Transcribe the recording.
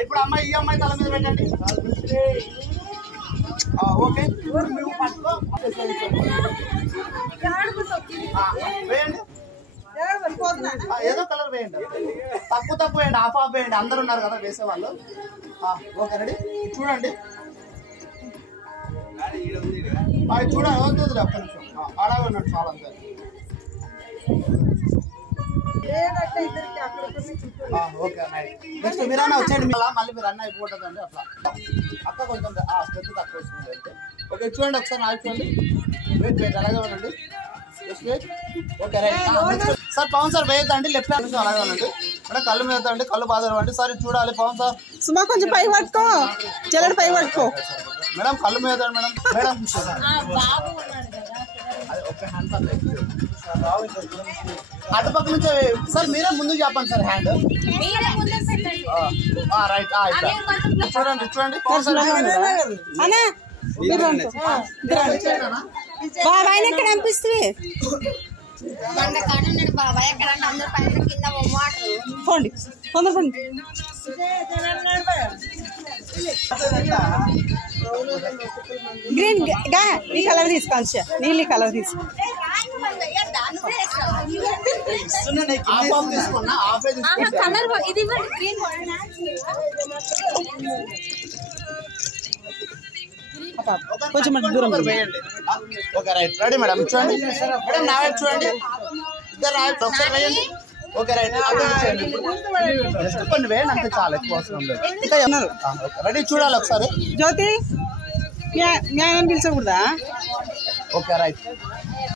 ఇప్పుడు అమ్మాయి ఈ అమ్మాయి తల మీద పెట్టండి. ఓకే పట్టుకో వేయండి, ఏదో కలర్ వేయండి, తక్కువ వేయండి, హాఫ్ వేయండి, అందరు ఉన్నారు కదా వేసేవాళ్ళు. ఓకే రెడీ, చూడండి చూడండి వద్దు ఒక్క నిమిషం అలాగే ఉన్నాడు చాలా అంతే. ఓకే నెక్స్ట్ మీరు అన్న వచ్చేయండి, మళ్ళీ మీరు అన్న అయిపోతుందండి అట్లా అక్క కొంచెం స్ట్రెంత్ తక్కువ వస్తుంది అయితే. ఓకే చూడండి ఒకసారి నాకు చూడండి, వెయిట్ వెయిట్ అలాగే ఉండండి. Okay right sir Pawan sir వేయద్దండి, లెఫ్ట్ హ్యాండ్ అలాగే ఉండండి మేడం, కళ్ళు మీద అండి, కళ్ళు బాధ అండి. సార్ చూడాలి పవన్ సార్, సుమా కొంచెం పై పట్టుకో, చెల్లెడు పై పట్టుకో మేడం, కళ్ళు మీద మేడం. మేడం అటుపక్క నుంచి సార్ మీరే ముందుకు చెప్పండి సార్ హ్యాండ్. రైట్ చూడండి చూడండి బాబాయ్ ఎక్కడ అనిపిస్తుంది పోండి తొందర పోండి. గ్రీన్ గా ఈ కలర్ తీసుకోండి, నీళ్ళు ఈ కలర్ తీసుకో. కొంచెం దూరం వేయండి. ఓకే రైట్ రెడీ మేడం, చూడండి మేడం నా వైపు చూడండి, ఇద్దరు ఒకసారి వేయండి. ఓకే రైట్ జస్ట్ కొన్ని వేయండి అంతే, చాలా ఎక్కువ అవసరం లేదు. ఇంకా రెడీ చూడాలి ఒకసారి. జ్యోతి న్యాయం పిలిచకూడదా? Okay right